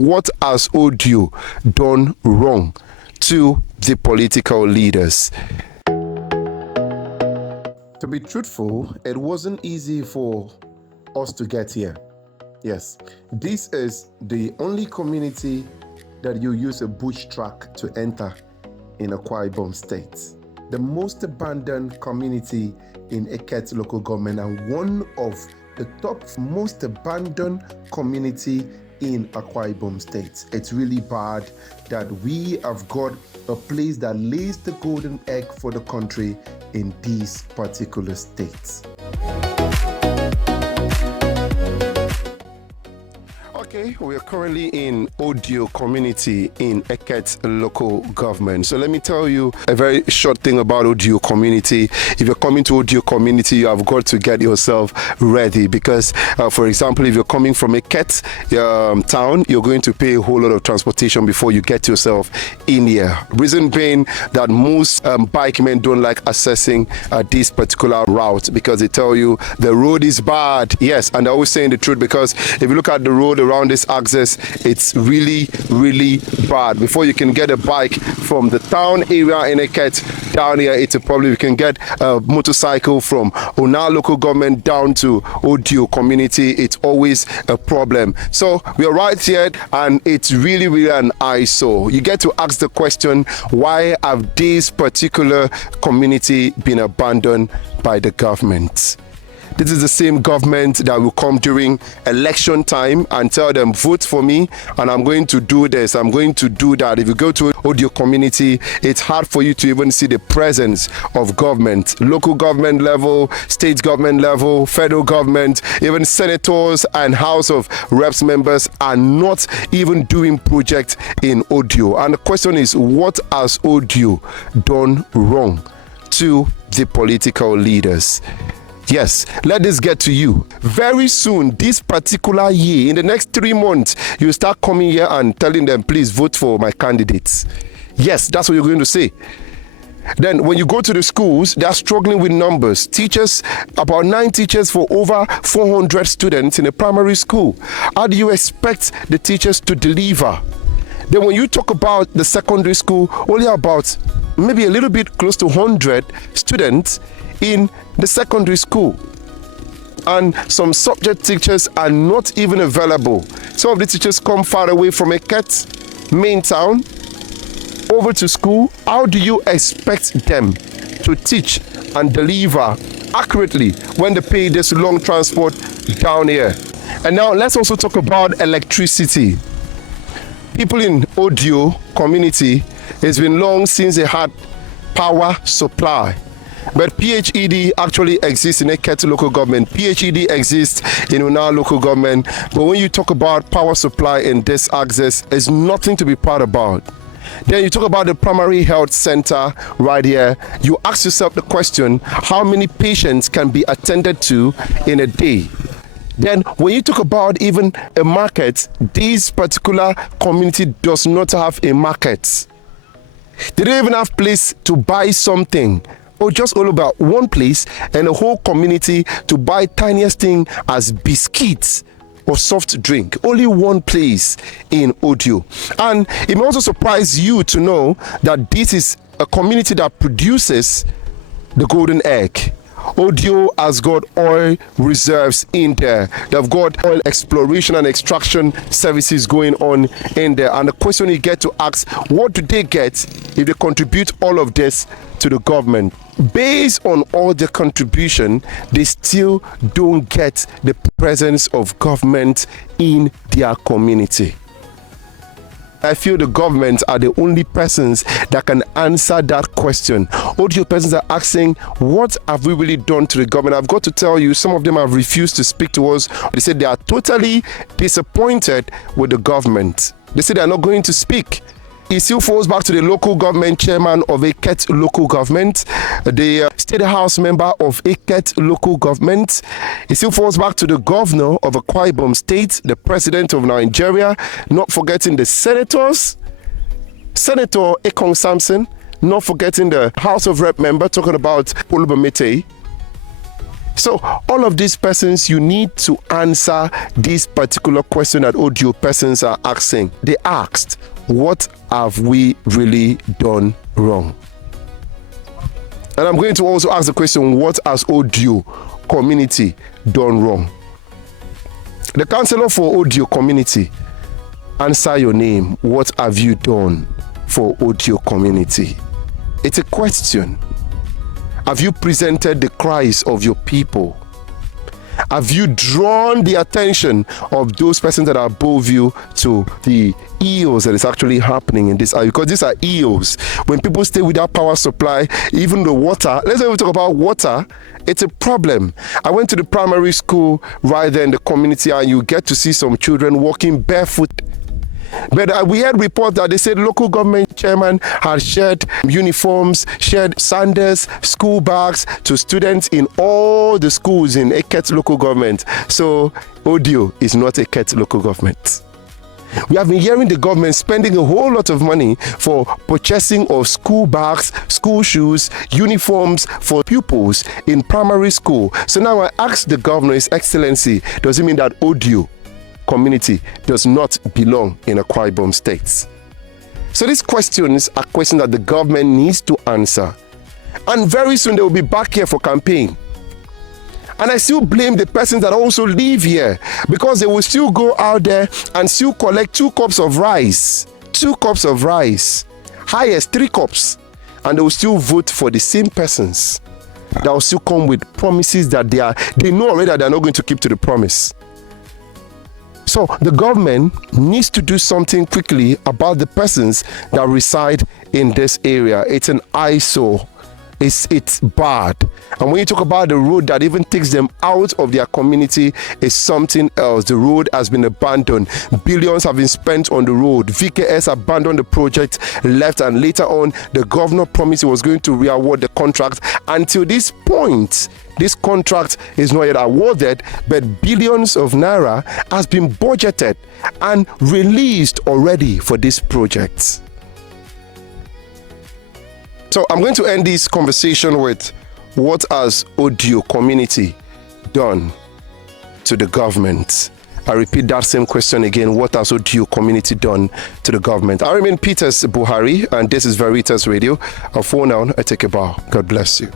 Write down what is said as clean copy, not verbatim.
What has Odio done wrong to the political leaders? To be truthful, it wasn't easy for us to get here. Yes, this is the only community that you use a bush track to enter in Akwa Ibom State. The most abandoned community in Eket local government and one of the top most abandoned community in Akwa Ibom State. It's really bad that we have got a place that lays the golden egg for the country in these particular states. Okay, we are currently in Odio Community in Eket local government. So let me tell you a very short thing about Odio Community. If you're coming to Odio Community, you have got to get yourself ready because, for example, if you're coming from Eket town, you're going to pay a whole lot of transportation before you get yourself in here. Reason being that most bike men don't like accessing this particular route because they tell you the road is bad. Yes, and they're always saying the truth because if you look at the road around this access, it's really bad. Before you can get a bike from the town area in Eket down here, it's a problem. You can get a motorcycle from Una local government down to Odio Community. It's always a problem. So we are right here and it's really an eyesore. You get to ask the question, why have this particular community been abandoned by the government? This is the same government that will come during election time and tell them, vote for me, and I'm going to do this, I'm going to do that. If you go to Odio Community, it's hard for you to even see the presence of government. Local government level, state government level, federal government, even senators and House of Reps members are not even doing projects in Odio. And the question is, what has Odio done wrong to the political leaders? Yes, let this get to you. Very soon, this particular year, in the next 3 months, you start coming here and telling them, please vote for my candidates. Yes, that's what you're going to say. Then when you go to the schools, they're struggling with numbers. Teachers, about 9 teachers for over 400 students in a primary school. How do you expect the teachers to deliver? Then when you talk about the secondary school, only about maybe a little bit close to 100 students in the secondary school, and some subject teachers are not even available. Some of the teachers come far away from Eket main town over to school. How do you expect them to teach and deliver accurately when they pay this long transport down here? And now let's also talk about electricity. People in Odio Community, it's been long since they had power supply. But PHED actually exists in Eket local government. PHED exists in Una local government. But when you talk about power supply in this access, there's nothing to be proud about. Then you talk about the primary health center right here. You ask yourself the question, how many patients can be attended to in a day? Then when you talk about even a market, this particular community does not have a market. They don't even have place to buy something. Or just all about one place and a whole community to buy tiniest thing as biscuits or soft drink. Only one place in Odio. And it may also surprise you to know that this is a community that produces the golden egg. Odio has got oil reserves in there. They've got oil exploration and extraction services going on in there. And the question you get to ask, what do they get if they contribute all of this to the government? Based on all the contribution, they still don't get the presence of government in their community. I feel the government are the only persons that can answer that question. Odio persons are asking, what have we really done to the government? I've got to tell you, some of them have refused to speak to us. They said they are totally disappointed with the government. They said they are not going to speak. It still falls back to the local government chairman of Eket local government, the state house member of Eket local government. It still falls back to the governor of Akwa Ibom State, the president of Nigeria, not forgetting the senators, Senator Ekong Samson, not forgetting the House of Rep member, talking about Olubamete. So all of these persons, you need to answer this particular question that Odio persons are asking. They asked, what have we really done wrong? And I'm going to also ask the question, what has Odio Community done wrong? The councillor for Odio Community, answer your name. What have you done for Odio Community? It's a question. Have you presented the cries of your people? Have you drawn the attention of those persons that are above you to the ills that is actually happening in this area? Because these are ills. When people stay without power supply, even the water, let's even talk about water, it's a problem. I went to the primary school right there in the community, and you get to see some children walking barefoot. But we had reports that they said local government chairman had shared uniforms, shared sandals, school bags to students in all the schools in Eket local government. So Odio is not Eket local government. We have been hearing the government spending a whole lot of money for purchasing of school bags, school shoes, uniforms for pupils in primary school. So now I ask the governor, His Excellency, does it mean that Odio Community does not belong in Akwa Ibom State? So these questions are questions that the government needs to answer. And very soon they will be back here for campaign. And I still blame the persons that also live here, because they will still go out there and still collect 2 cups of rice. 2 cups of rice. Highest 3 cups. And they will still vote for the same persons that will still come with promises that they know already that they are not going to keep to the promise. So the government needs to do something quickly about the persons that reside in this area. It's an eyesore. It's bad. And when you talk about the road that even takes them out of their community, is something else. The road has been abandoned. Billions have been spent on the road. VKS abandoned the project, left, and later on the governor promised he was going to re-award the contract. Until this point, this contract is not yet awarded, but billions of naira has been budgeted and released already for this project. So I'm going to end this conversation with, what has Odio Community done to the government? I repeat that same question again. What has Odio Community done to the government? I remain Peters Buhari, and this is Veritas Radio. For now, I take a bow. God bless you.